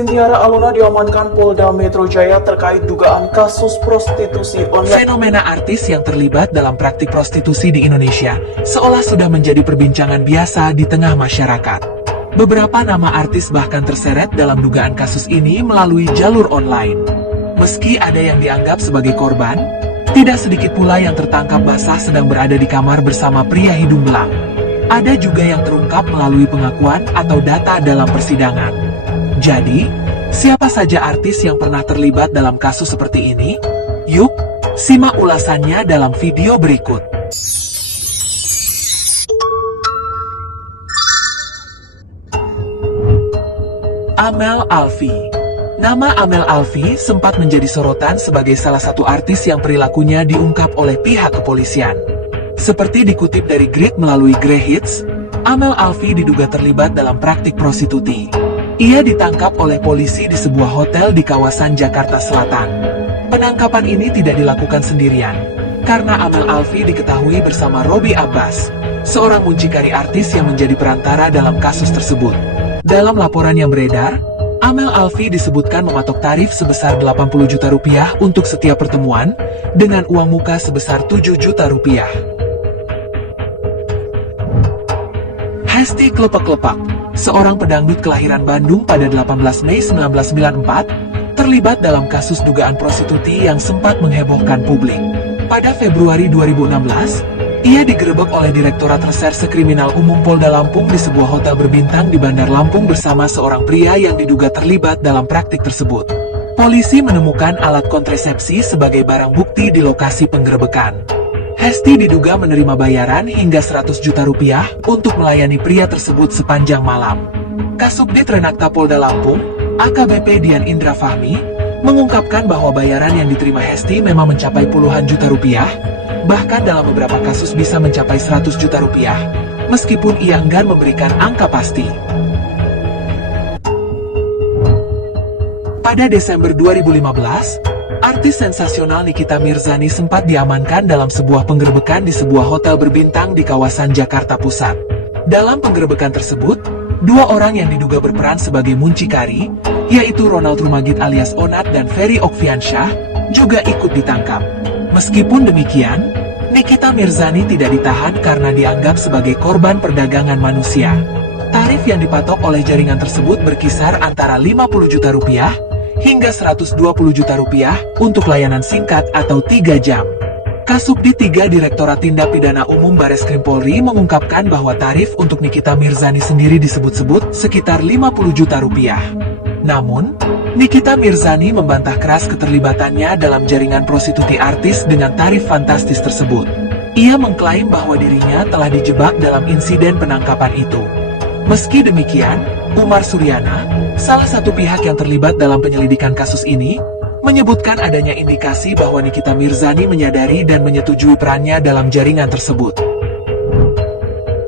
Sintiara Alona diamankan Polda Metro Jaya terkait dugaan kasus prostitusi online. Fenomena artis yang terlibat dalam praktik prostitusi di Indonesia seolah sudah menjadi perbincangan biasa di tengah masyarakat. Beberapa nama artis bahkan terseret dalam dugaan kasus ini melalui jalur online. Meski ada yang dianggap sebagai korban, tidak sedikit pula yang tertangkap basah sedang berada di kamar bersama pria hidung belang. Ada juga yang terungkap melalui pengakuan atau data dalam persidangan. Jadi, siapa saja artis yang pernah terlibat dalam kasus seperti ini? Yuk, simak ulasannya dalam video berikut. Amel Alfi. Nama Amel Alfi sempat menjadi sorotan sebagai salah satu artis yang perilakunya diungkap oleh pihak kepolisian. Seperti dikutip dari Grid melalui Grehits, Amel Alfi diduga terlibat dalam praktik prostitusi. Ia ditangkap oleh polisi di sebuah hotel di kawasan Jakarta Selatan. Penangkapan ini tidak dilakukan sendirian, karena Amel Alfi diketahui bersama Robby Abbas, seorang muncikari artis yang menjadi perantara dalam kasus tersebut. Dalam laporan yang beredar, Amel Alfi disebutkan mematok tarif sebesar 80 juta rupiah untuk setiap pertemuan, dengan uang muka sebesar 7 juta rupiah. Hesti Klepak-Klepak, seorang pedangdut kelahiran Bandung pada 18 Mei 1994, terlibat dalam kasus dugaan prostitusi yang sempat menghebohkan publik. Pada Februari 2016, ia digerebek oleh Direktorat Reserse Kriminal Umum Polda Lampung di sebuah hotel berbintang di Bandar Lampung bersama seorang pria yang diduga terlibat dalam praktik tersebut. Polisi menemukan alat kontrasepsi sebagai barang bukti di lokasi penggerebekan. Hesti diduga menerima bayaran hingga 100 juta rupiah untuk melayani pria tersebut sepanjang malam. Kasubdit Renakta Polda Lampung, AKBP Dian Indra Fahmi, mengungkapkan bahwa bayaran yang diterima Hesti memang mencapai puluhan juta rupiah, bahkan dalam beberapa kasus bisa mencapai 100 juta rupiah, meskipun ia enggan memberikan angka pasti. Pada Desember 2015, artis sensasional Nikita Mirzani sempat diamankan dalam sebuah penggerebekan di sebuah hotel berbintang di kawasan Jakarta Pusat. Dalam penggerebekan tersebut, dua orang yang diduga berperan sebagai muncikari, yaitu Ronald Rumagit alias Onat dan Ferry Okfiansyah, juga ikut ditangkap. Meskipun demikian, Nikita Mirzani tidak ditahan karena dianggap sebagai korban perdagangan manusia. Tarif yang dipatok oleh jaringan tersebut berkisar antara 50 juta rupiah hingga 120 juta rupiah untuk layanan singkat atau 3 jam. Kasubdit 3 Direktorat Tindak Pidana Umum Bareskrim Polri mengungkapkan bahwa tarif untuk Nikita Mirzani sendiri disebut-sebut sekitar 50 juta rupiah. Namun, Nikita Mirzani membantah keras keterlibatannya dalam jaringan prostitusi artis dengan tarif fantastis tersebut. Ia mengklaim bahwa dirinya telah dijebak dalam insiden penangkapan itu. Meski demikian, Umar Suryana, salah satu pihak yang terlibat dalam penyelidikan kasus ini, menyebutkan adanya indikasi bahwa Nikita Mirzani menyadari dan menyetujui perannya dalam jaringan tersebut.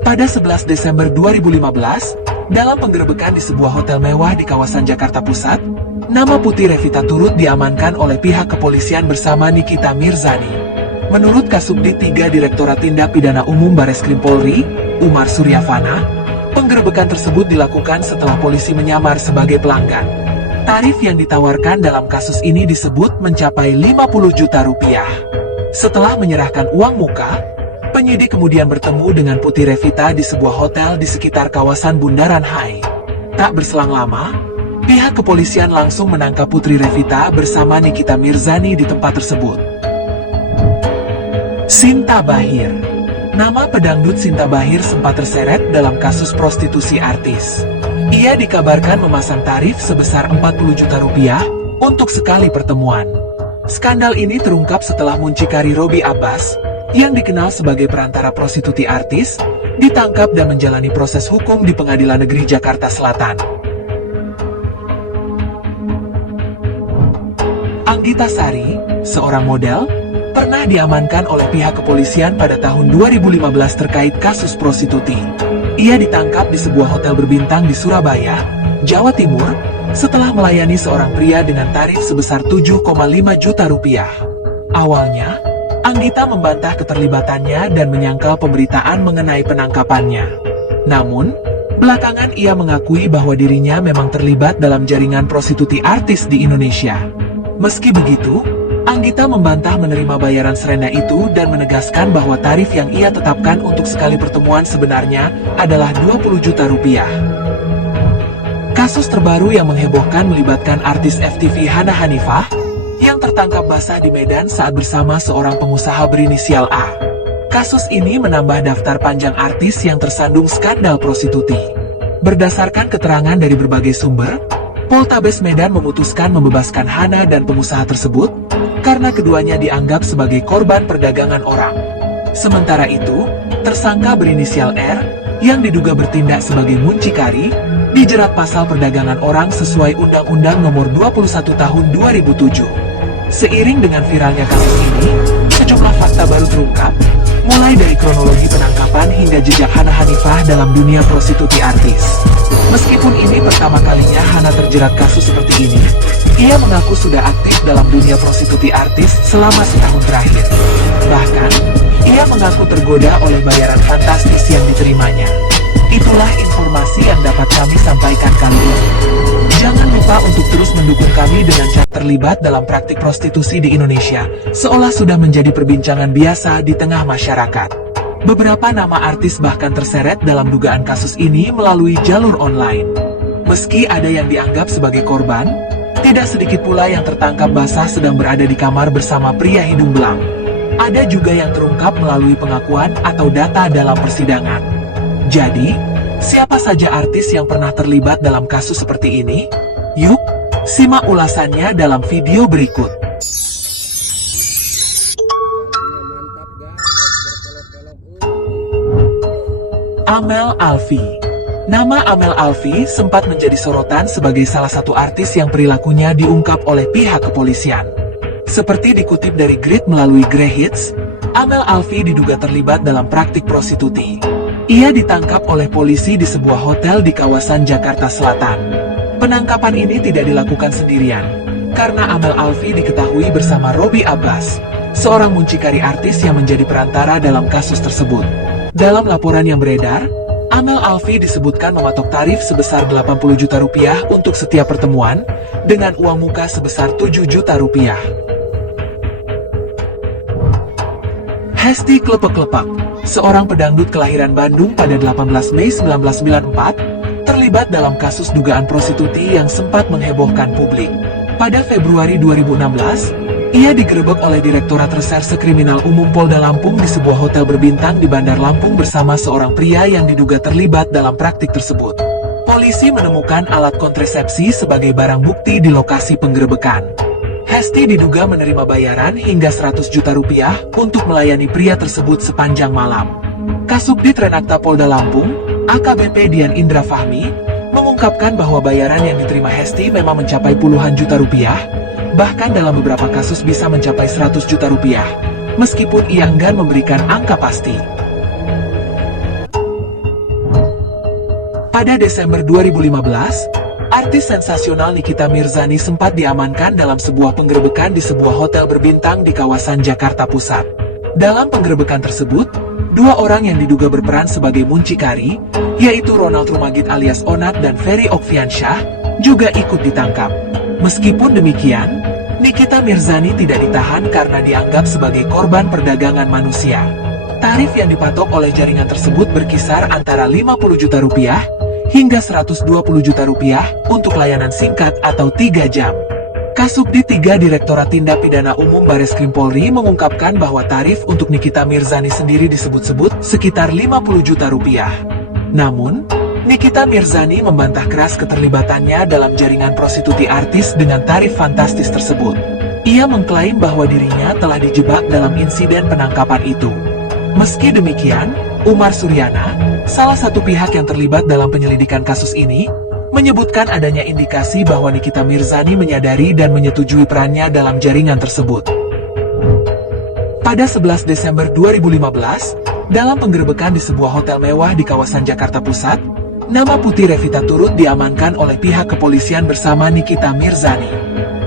Pada 11 Desember 2015, dalam penggerebekan di sebuah hotel mewah di kawasan Jakarta Pusat, nama Putri Revita turut diamankan oleh pihak kepolisian bersama Nikita Mirzani. Menurut Kasubdit 3 Direktorat Tindak Pidana Umum Bareskrim Polri, Umar Suryavana, penggerebekan tersebut dilakukan setelah polisi menyamar sebagai pelanggan. Tarif yang ditawarkan dalam kasus ini disebut mencapai 50 juta rupiah. Setelah menyerahkan uang muka, penyidik kemudian bertemu dengan Putri Revita di sebuah hotel di sekitar kawasan Bundaran HI. Tak berselang lama, pihak kepolisian langsung menangkap Putri Revita bersama Nikita Mirzani di tempat tersebut. Sinta Bahir. Nama pedangdut Sinta Bahir sempat terseret dalam kasus prostitusi artis. Ia dikabarkan memasang tarif sebesar 40 juta rupiah untuk sekali pertemuan. Skandal ini terungkap setelah muncikari Robby Abbas, yang dikenal sebagai perantara prostitusi artis, ditangkap dan menjalani proses hukum di Pengadilan Negeri Jakarta Selatan. Anggita Sari, seorang model, pernah diamankan oleh pihak kepolisian pada tahun 2015 terkait kasus prostitusi. Ia ditangkap di sebuah hotel berbintang di Surabaya, Jawa Timur, setelah melayani seorang pria dengan tarif sebesar 7,5 juta rupiah. Awalnya, Anggita membantah keterlibatannya dan menyangkal pemberitaan mengenai penangkapannya. Namun, Belakangan ia mengakui bahwa dirinya memang terlibat dalam jaringan prostitusi artis di Indonesia. Meski begitu, Anggita membantah menerima bayaran serenda itu dan menegaskan bahwa tarif yang ia tetapkan untuk sekali pertemuan sebenarnya adalah 20 juta rupiah. Kasus terbaru yang menghebohkan melibatkan artis FTV Hana Hanifah yang tertangkap basah di Medan saat bersama seorang pengusaha berinisial A. Kasus ini menambah daftar panjang artis yang tersandung skandal prostitusi. Berdasarkan keterangan dari berbagai sumber, Poltabes Medan memutuskan membebaskan Hana dan pengusaha tersebut karena keduanya dianggap sebagai korban perdagangan orang. Sementara itu, tersangka berinisial R yang diduga bertindak sebagai muncikari dijerat pasal perdagangan orang sesuai Undang-Undang Nomor 21 Tahun 2007. Seiring dengan viralnya kasus ini, sejumlah fakta baru terungkap, mulai dari kronologi penangkapan hingga jejak Hana Hanifah dalam dunia prostitusi artis. Meskipun ini pertama kalinya Hana terjerat kasus seperti ini, ia mengaku sudah aktif dalam dunia prostitusi artis selama setahun terakhir. Bahkan, ia mengaku tergoda oleh bayaran fantastis yang diterimanya. Itulah informasi yang dapat kami sampaikan kali ini. Jangan lupa untuk terus mendukung kami dengan cara terlibat dalam praktik prostitusi di Indonesia, seolah sudah menjadi perbincangan biasa di tengah masyarakat. Beberapa nama artis bahkan terseret dalam dugaan kasus ini melalui jalur online. Meski ada yang dianggap sebagai korban, tidak sedikit pula yang tertangkap basah sedang berada di kamar bersama pria hidung belang. Ada juga yang terungkap melalui pengakuan atau data dalam persidangan. Jadi, siapa saja artis yang pernah terlibat dalam kasus seperti ini? Yuk, simak ulasannya dalam video berikut. Amel Alfi. Nama Amel Alfi sempat menjadi sorotan sebagai salah satu artis yang perilakunya diungkap oleh pihak kepolisian. Seperti dikutip dari Grid melalui Grehits, Amel Alfi diduga terlibat dalam praktik prostitusi. Ia ditangkap oleh polisi di sebuah hotel di kawasan Jakarta Selatan. Penangkapan ini tidak dilakukan sendirian, karena Amel Alfi diketahui bersama Robby Abbas, seorang muncikari artis yang menjadi perantara dalam kasus tersebut. Dalam laporan yang beredar, Amel Alfi disebutkan mematok tarif sebesar 80 juta rupiah untuk setiap pertemuan, dengan uang muka sebesar 7 juta rupiah. Hesti Klepek-Klepek, seorang pedangdut kelahiran Bandung pada 18 Mei 1994, terlibat dalam kasus dugaan prostitusi yang sempat menghebohkan publik. Pada Februari 2016, ia digerebek oleh Direktorat Reserse Kriminal Umum Polda Lampung di sebuah hotel berbintang di Bandar Lampung bersama seorang pria yang diduga terlibat dalam praktik tersebut. Polisi menemukan alat kontrasepsi sebagai barang bukti di lokasi penggerebekan. Hesti diduga menerima bayaran hingga 100 juta rupiah untuk melayani pria tersebut sepanjang malam. Kasubdit Renakta Polda Lampung, AKBP Dian Indra Fahmi, mengungkapkan bahwa bayaran yang diterima Hesti memang mencapai puluhan juta rupiah, bahkan dalam beberapa kasus bisa mencapai 100 juta rupiah, meskipun ia enggan memberikan angka pasti. Pada Desember 2015, artis sensasional Nikita Mirzani sempat diamankan dalam sebuah penggerebekan di sebuah hotel berbintang di kawasan Jakarta Pusat. Dalam penggerebekan tersebut, dua orang yang diduga berperan sebagai muncikari, yaitu Ronald Rumagit alias Onat dan Ferry Okfiansyah, juga ikut ditangkap. Meskipun demikian, Nikita Mirzani tidak ditahan karena dianggap sebagai korban perdagangan manusia. Tarif yang dipatok oleh jaringan tersebut berkisar antara 50 juta rupiah hingga 120 juta rupiah untuk layanan singkat atau 3 jam. Kasubdit 3 Direktorat Tindak Pidana Umum Bareskrim Polri mengungkapkan bahwa tarif untuk Nikita Mirzani sendiri disebut-sebut sekitar 50 juta rupiah. Namun, Nikita Mirzani membantah keras keterlibatannya dalam jaringan prostitusi artis dengan tarif fantastis tersebut. Ia mengklaim bahwa dirinya telah dijebak dalam insiden penangkapan itu. Meski demikian, Umar Suryana, salah satu pihak yang terlibat dalam penyelidikan kasus ini, menyebutkan adanya indikasi bahwa Nikita Mirzani menyadari dan menyetujui perannya dalam jaringan tersebut. Pada 11 Desember 2015, dalam penggerebekan di sebuah hotel mewah di kawasan Jakarta Pusat, nama Putih Revita turut diamankan oleh pihak kepolisian bersama Nikita Mirzani.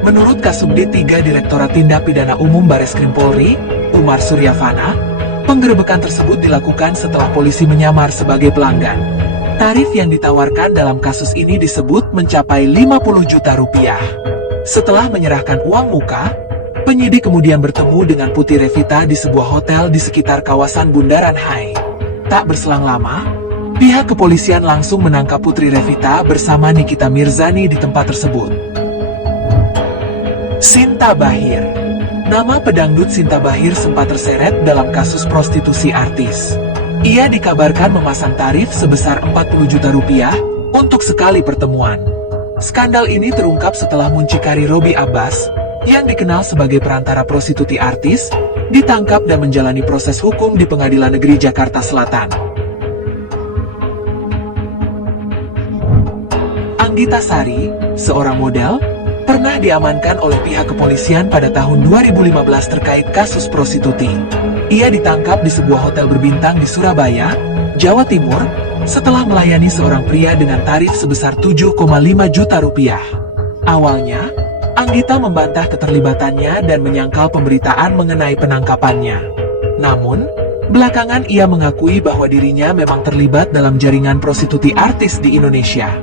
Menurut Kasubdit 3 Direktorat Tindak Pidana Umum Bareskrim Polri, Umar Suryavana, penggerebekan tersebut dilakukan setelah polisi menyamar sebagai pelanggan. Tarif yang ditawarkan dalam kasus ini disebut mencapai 50 juta rupiah. Setelah menyerahkan uang muka, penyidik kemudian bertemu dengan Putri Revita di sebuah hotel di sekitar kawasan Bundaran Hai. Tak berselang lama, pihak kepolisian langsung menangkap Putri Revita bersama Nikita Mirzani di tempat tersebut. Sinta Bahir. Nama pedangdut Sinta Bahir sempat terseret dalam kasus prostitusi artis. Ia dikabarkan memasang tarif sebesar 40 juta rupiah untuk sekali pertemuan. Skandal ini terungkap setelah muncikari Robi Abbas, yang dikenal sebagai perantara prostitusi artis, ditangkap dan menjalani proses hukum di Pengadilan Negeri Jakarta Selatan. Anggita Sari, seorang model, pernah diamankan oleh pihak kepolisian pada tahun 2015 terkait kasus prostitusi. Ia ditangkap di sebuah hotel berbintang di Surabaya, Jawa Timur, setelah melayani seorang pria dengan tarif sebesar 7,5 juta rupiah. Awalnya, Anggita membantah keterlibatannya dan menyangkal pemberitaan mengenai penangkapannya. Namun, belakangan ia mengakui bahwa dirinya memang terlibat dalam jaringan prostitusi artis di Indonesia.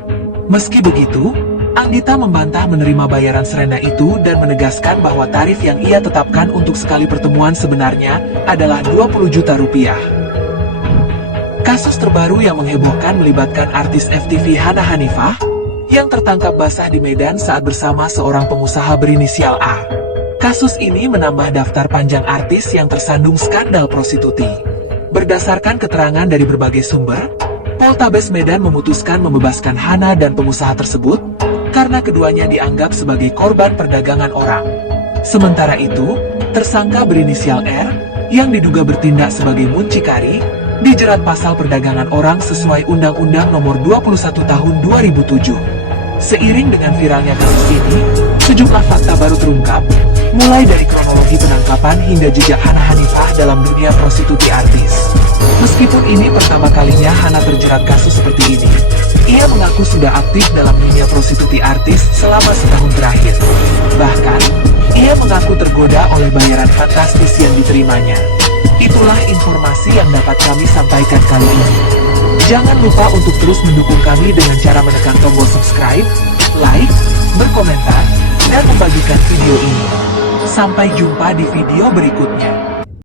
Meski begitu, Anggita membantah menerima bayaran serena itu dan menegaskan bahwa tarif yang ia tetapkan untuk sekali pertemuan sebenarnya adalah 20 juta rupiah. Kasus terbaru yang menghebohkan melibatkan artis FTV Hana Hanifah, yang tertangkap basah di Medan saat bersama seorang pengusaha berinisial A. Kasus ini menambah daftar panjang artis yang tersandung skandal prostitusi. Berdasarkan keterangan dari berbagai sumber, Poltabes Medan memutuskan membebaskan Hana dan pengusaha tersebut karena keduanya dianggap sebagai korban perdagangan orang. Sementara itu, tersangka berinisial R, yang diduga bertindak sebagai muncikari, dijerat pasal perdagangan orang sesuai Undang-Undang Nomor 21 Tahun 2007. Seiring dengan viralnya kasus ini, sejumlah fakta baru terungkap, mulai dari kronologi penangkapan hingga jejak Hana Hanifah dalam dunia prostitusi artis. Meskipun ini pertama kalinya Hana terjerat kasus seperti ini, ia mengaku sudah aktif dalam dunia prostitusi artis selama setahun terakhir. Bahkan, ia mengaku tergoda oleh bayaran fantastis yang diterimanya. Itulah informasi yang dapat kami sampaikan kali ini. Jangan lupa untuk terus mendukung kami dengan cara menekan tombol subscribe, like, berkomentar, dan membagikan video ini. Sampai jumpa di video berikutnya.